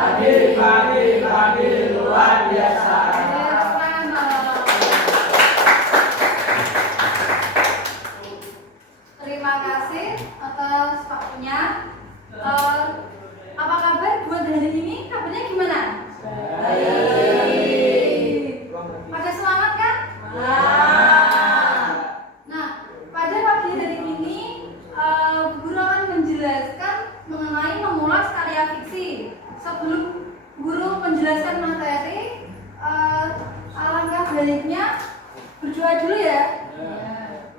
Pagi luar biasa. Terima kasih atas waktunya. Apa kabar buat hari ini? Kabarnya gimana? Baik. Pada selamat kan? Nah, pada pagi hari ini guru akan menjelaskan mengenai memulas karya fiksi. Sebelum guru menjelaskan materi, alangkah baiknya berdoa dulu ya.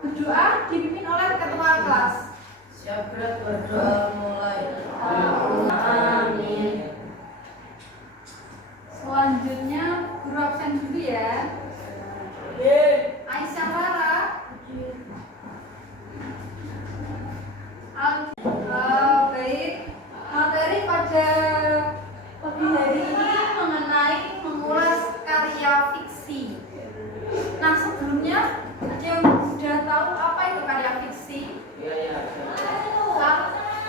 Berdoa dipimpin oleh ketua kelas. Siap, berdoa mulai. Amin. Selanjutnya guru absen dulu ya. Aisyah Lara. Baik. Materi pada pagi hari ini mengenai memulas karya fiksi. Nah, sebelumnya ada yang sudah tahu apa itu karya fiksi?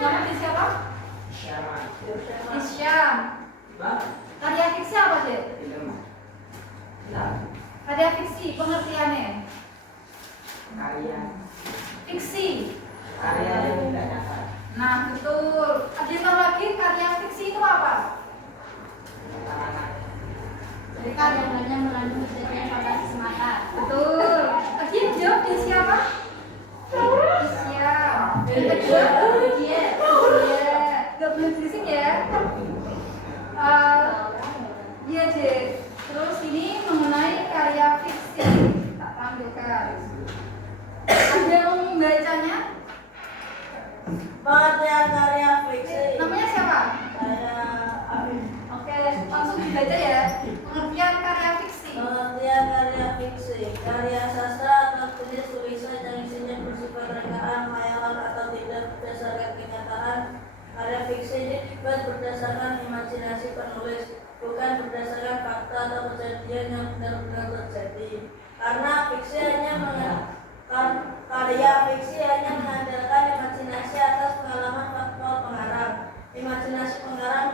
Nama di siapa? Isyam. Karya fiksi apa sih? Karya fiksi pengertiannya? Fiksi. Karya yang tidak nyata. Nah, betul. Ada yang tahu lagi karya fiksi itu apa? Jadi karya-karya mengandung kejadian fantasi semata. Betul. Tadi yang jawab dia siapa? Isyam. Yang kedua dia. Gak boleh berisik ya. Iya deh. Terus ini mengenai karya fiksi. Tak tampilkan. Ada yang membacanya? Karya fiksi. Namanya siapa? Saya Oke, langsung dibaca ya. Pengertian karya fiksi. Pengertian karya fiksi. Karya sastra atau tulisan yang isinya bersifat rekaan, khayalan atau tidak berdasarkan kenyataan. Karya fiksi ini dibuat berdasarkan imajinasi penulis, bukan berdasarkan fakta atau kejadian yang benar-benar terjadi. Karena karya fiksi hanya mengandalkan imajinasi atas pengalaman faktual pengarang. Imajinasi pengarang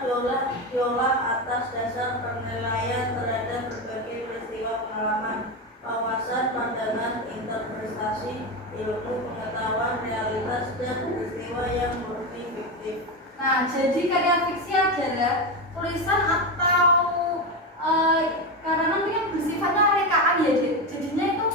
diolah atas dasar penilaian terhadap berbagai peristiwa pengalaman, wawasan, pandangan, interpretasi, ilmu, pengetahuan, realitas, dan peristiwa yang murni fiktif. Nah, jadi karya fiksi adalah tulisan atau karangan yang bersifatnya rekaan ya, jadinya itu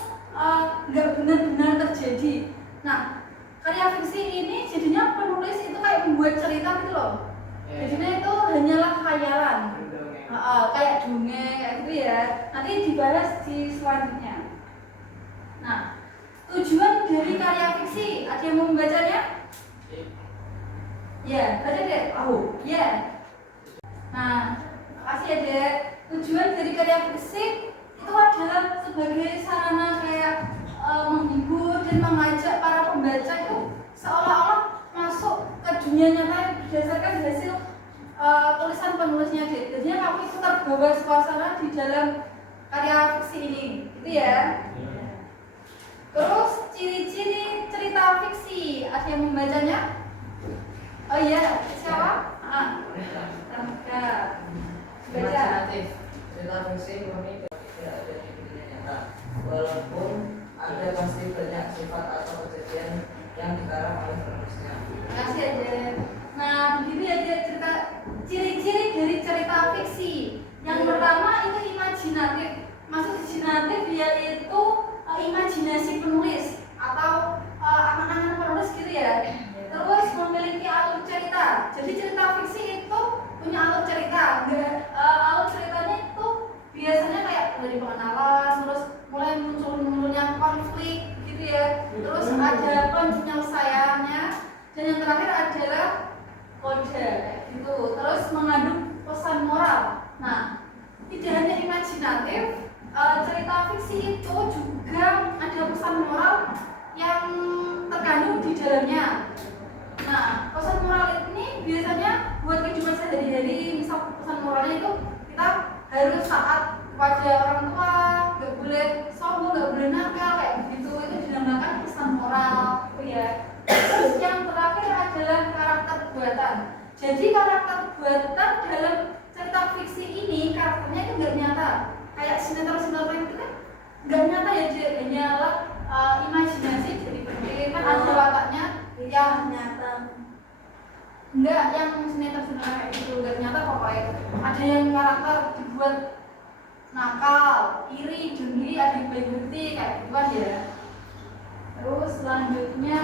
nggak benar-benar terjadi. Nah, karya fiksi ini jadinya penulis itu kayak membuat cerita gitu loh. Jadinya itu hanyalah khayalan, kayak dongeng kayak gitu ya. Nanti dibahas di selanjutnya. Nah, tujuan dari karya fiksi, ada yang mau membacanya? Ya, baca deh. Ya. Nah, makasih ya dek. Tujuan dari karya fiksi itu adalah sebagai sarana kayak menghibur dan mengajak para pembaca itu seolah-olah masuk ke dunia nyata berdasarkan hasil tulisan penulisnya deh. Jadinya kamu itu terbawa suasana di dalam karya fiksi ini, gitu ya. Terus ciri-ciri cerita fiksi, ada yang membacanya? Oh iya, siapa? Ramka. Baca. Cerita fiksi murni tidak ada di dunia nyata, walaupun ada pasti banyak sifat atau kejadian yang dikarang oleh penulisnya. Makasih aja. Nah, begini aja cerita ciri-ciri dari cerita fiksi. Yang pertama itu imajinatif. Maksud imajinatif dia itu imajinasi penulis atau angan-angan penulis gitu ya. Terus memiliki alur cerita. Jadi cerita fiksi itu punya alur cerita. Alur ceritanya itu biasanya kayak dari pengenalan, terus mulai munculnya konflik gitu ya. Terus ada penyelesaiannya, dan yang terakhir adalah kode gitu. Terus mengandung pesan moral. Nah, tidak hanya imajinatif, cerita fiksi itu juga ada pesan moral yang terkandung di dalamnya. Nah, pesan moral ini biasanya buat kehidupan sehari-hari. Misal pesan moralnya itu kita harus taat kepada orang tua, nggak boleh sombong, nggak boleh nakal kayak begitu. Itu dinamakan pesan moral, ya. Terus yang terakhir adalah karakter buatan. Jadi karakter buatan dalam kayak sinetron itu kan nggak nyata ya, hanyalah imajinasi. Jadi penting kan ada wataknya yang nyata. enggak, yang sinetron kayak gitu nggak nyata pokoknya. Ada yang karakter dibuat nakal, iri, jengli, adik berhenti kayak gituan ya. Terus selanjutnya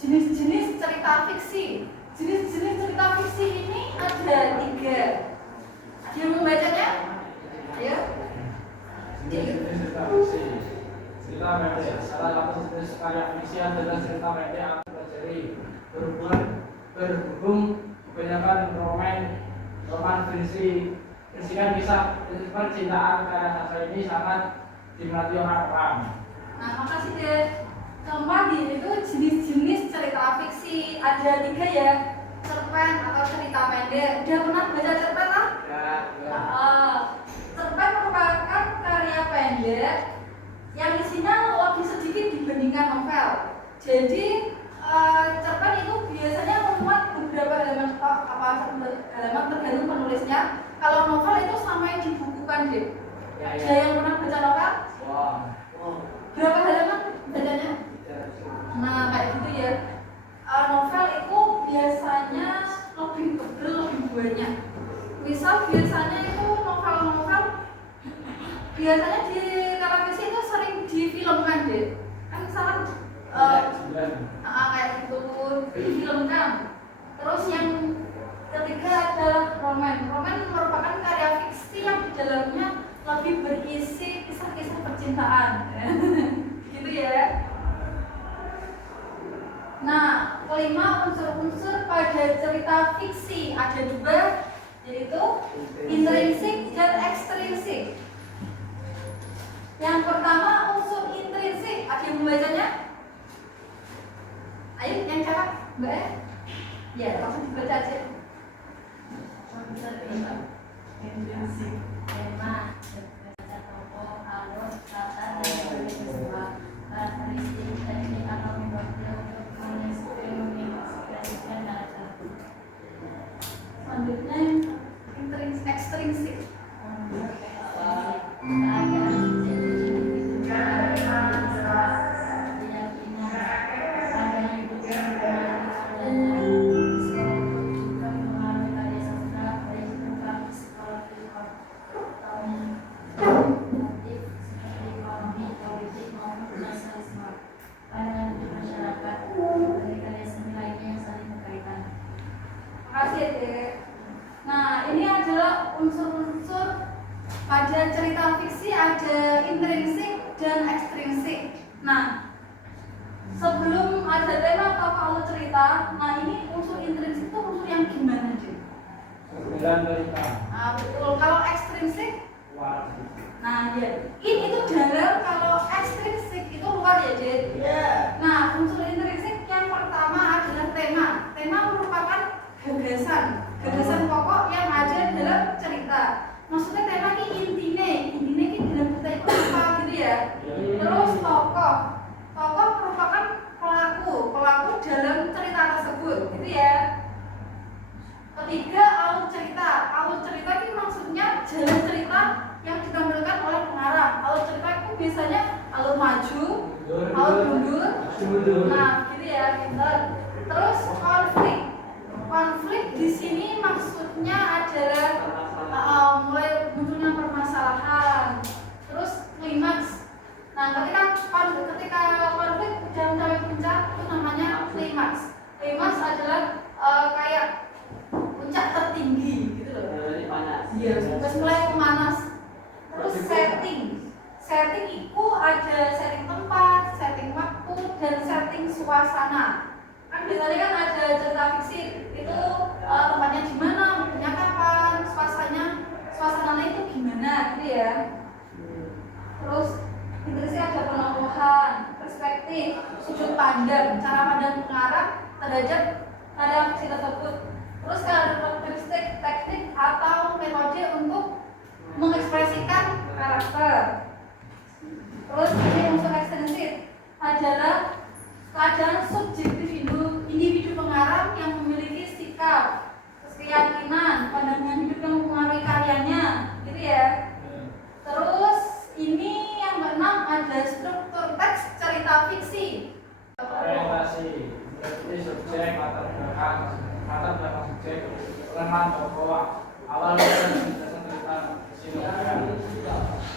jenis-jenis cerita fiksi. Jenis-jenis cerita fiksi ini ada 3. Ada yang membacanya? Ayo. Cerita fiksi. Cerita pendek. Salah satu jenis karya fiksi adalah cerita pendek atau berseri. Berhubung kebanyakan roman fiksi kan kisah percintaan karya sastra ini sangat diminati orang-orang. Nah, makasih deh. Keempat itu jenis-jenis cerita fiksi ada 3 ya. Cerpen atau cerita pendek. Udah pernah baca cerpen lah? Ya. Cerpen merupakan karya pendek yang isinya lebih sedikit dibandingkan novel. Jadi cerpen itu biasanya memuat beberapa halaman halaman tergantung penulisnya. Kalau novel itu sampai dibukukan deh. Ya. Ada yang pernah baca novel? Wah. Berapa halaman bacanya? Nah, kayak gitu ya. Novel itu biasanya lebih tebal, lebih banyak. Misal biasanya itu novel-novel biasanya di televisi itu sering difilmkan deh. Kan misalkan kayak gitu difilmkan. Terus yang ketiga adalah roman. Roman merupakan karya fiksi yang di dalamnya lebih berisi kisah-kisah percintaan. Gitu ya. Nah, kelima unsur-unsur pada cerita fiksi ada 2, yaitu intrinsik dan ekstrinsik. Yang pertama unsur intrinsik, ada yang membacanya? Ayo, yang cakap, Mbak. Ya, langsung dibaca aja. Unsur intrinsik tema baca tokoh, alur, kata, dan peristiwa. Karakteristik teknik atau metode untuk mengekspresikan karakter. Selanjutnya ekstrinsik. Keadaan individu, keyakinan, adanya hidup adanya psikologi juga memahami karya sastra, baik tentang psikologi kognitif seperti ekonomi, politik maupun sosialisme, pandangan hidup masyarakat, dari karya seni lainnya yang saling berkaitan. Makasih deh. Nah, ini adalah unsur-unsur pada cerita fiksi, ada intrinsik dan ekstrinsik. Nah, sebelum ada tema atau alur cerita, nah ini unsur intrinsik itu unsur yang gimana sih? Sembilan cerita. Nah, betul. Kalau ekstrinsik, Wah. nah ya, ini itu dalam. Kalau ekstrinsik itu luar ya, Jid. Ya. Nah, unsur intrinsik yang pertama adalah tema. Tema merupakan gagasan pokok yang ada dalam cerita. Maksudnya tema ini intinya dalam cerita itu apa gitu ya. Terus tokoh merupakan pelaku dalam cerita tersebut gitu ya. Ketiga, alur cerita ini maksudnya jalan cerita yang ditampilkan oleh pengarang. Alur cerita itu biasanya alur maju, alur mundur. Nah, gitu ya, pintar. Terus konflik di sini maksudnya adalah mulai munculnya permasalahan. Terus klimaks. Nah, ketika konflik udah mencapai puncak itu namanya klimaks. Klimaks adalah kayak puncak tertinggi gitu loh. Iya, terus mulai memanas. Terus setting itu ada setting tempat, setting waktu, dan setting suasana. Kan biasanya kan ada cerita fiksi itu tempatnya di mana, waktunya kapan, suasananya itu gimana gitu ya. Terus intrinsik ada penokohan, perspektif, sudut pandang, cara pandang pengarang terhadap karya fiksi tersebut. Terus karakteristik teknik atau metode untuk mengekspresikan karakter. Terus ini unsur ekstrinsik adalah keadaan subjektif individu pengarang yang memiliki sikap, keyakinan, pandangan hidup yang mempengaruhi karyanya, gitu ya. Terus bahwa awalnya penjelasan tentang silakan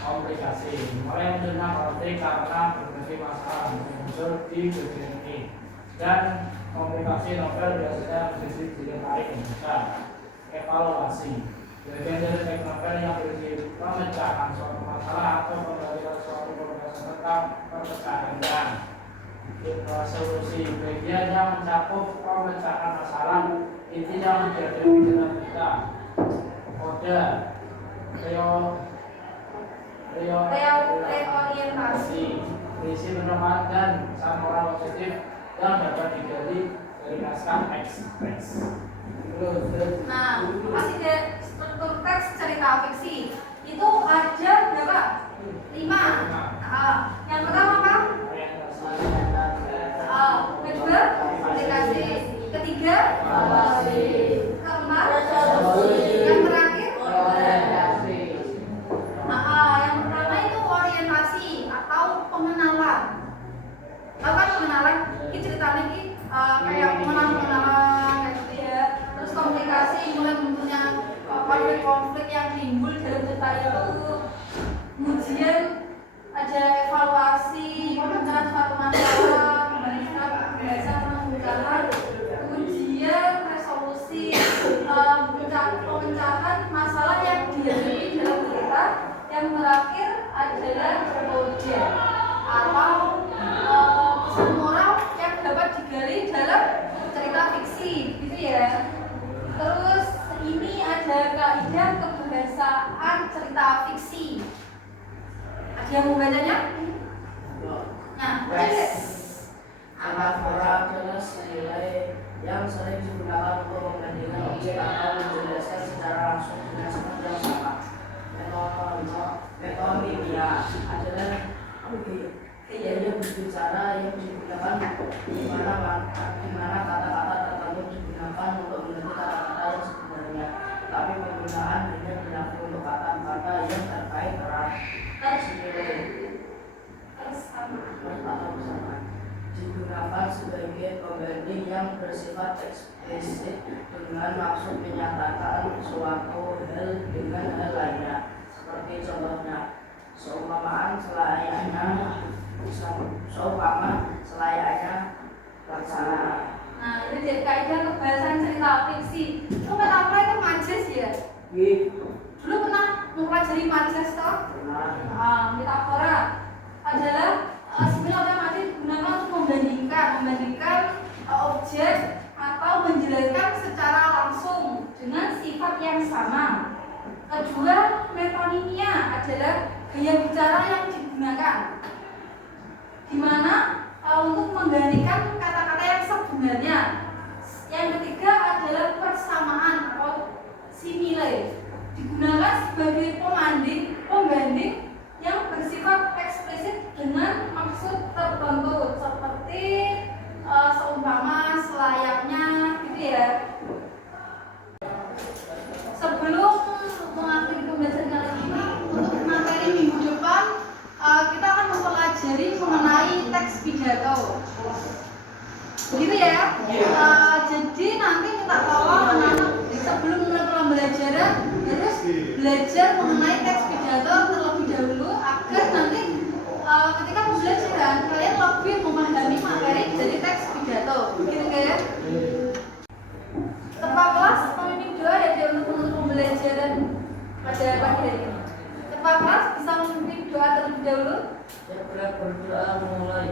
komplikasi mulai munculnya konflik karena berbagai masalah yang muncul di bagian ini, dan komplikasi novel biasanya menjadi ditarik membaca evaluasi bagian dari teks novel yang berisi pemecahan suatu masalah atau pembalikan suatu pembahasan tentang perpecahannya. Solusi bagian yang mencakup pemecahan masalah inti yang menjadi pikiran kita. Kode reorientasi berisi pedoman dan pesan moral positif yang dapat digali dari naskah ekspres. Nah, masih ada struktur teks cerita fiksi itu ada berapa? 5. Yang pertama apa? Kedua, aplikasi. Ketiga, keempat, yang terakhir, yang pertama itu orientasi atau pengenalan. Apa pengenalan? Ini ceritanya ini kayak pengenalan kayak gitu ya. Terus komunikasi, mulai munculnya konflik-konflik yang timbul dalam cerita itu. Kemudian ada evaluasi, pemecahan suatu masalah, pembahasan pemecahan, kemudian resolusi, pemecahan masalah yang dihadapi dalam cerita. Yang terakhir adalah kode atau pesan moral yang dapat digali dalam cerita fiksi, gitu ya. Terus ini ada kaidah kebahasaan cerita fiksi. Ada yang mau bacanya? Nah, Anafora adalah nilai yang sering digunakan untuk membandingkan objek atau menjelaskan secara langsung dengan seperti yang sama. Metonimia adalah gaya berbicara yang digunakan di mana kata-kata tertentu digunakan untuk mengganti kata-kata yang sebenarnya, tapi penggunaan hanya berlaku untuk kata-kata yang terkait erat bersamaan. Digunakan sebagai pembanding yang bersifat eksplisit dengan maksud menyatakan suatu hal dengan hal lainnya. Seperti contohnya, seumpama selayaknya laksana. Nah, ini jadi kaidah kebahasaan cerita fiksi. Itu metafora itu majas ya? Dulu pernah mempelajari majas toh? Metafora adalah sebenarnya otomatis digunakan untuk membandingkan objek atau menjelaskan secara langsung dengan sifat yang sama. Kedua, metonimia adalah gaya bicara yang digunakan, di mana untuk menggantikan kata-kata yang sebenarnya. Yang ketiga adalah persamaan atau simile, digunakan sebagai pembanding yang bersifat eksplisit dengan maksud tertentu, seperti seumpama selayaknya, gitu ya. Sebelum mengakhiri pembelajaran kali ini, untuk materi minggu depan kita akan mempelajari mengenai teks pidato. Begitu ya? Jadi nanti kita tolong anak-anak sebelum mulai pembelajaran harus belajar mengenai teks pidato terlebih dahulu agar nanti ketika pembelajaran kalian lebih memahami materi dari teks pidato. Begitu ya? Ketua kelas memimpin doa ya dia untuk pembelajaran pada pagi hari ini. Ketua kelas bisa memimpin doa terlebih dahulu. Saya berdoa memulai.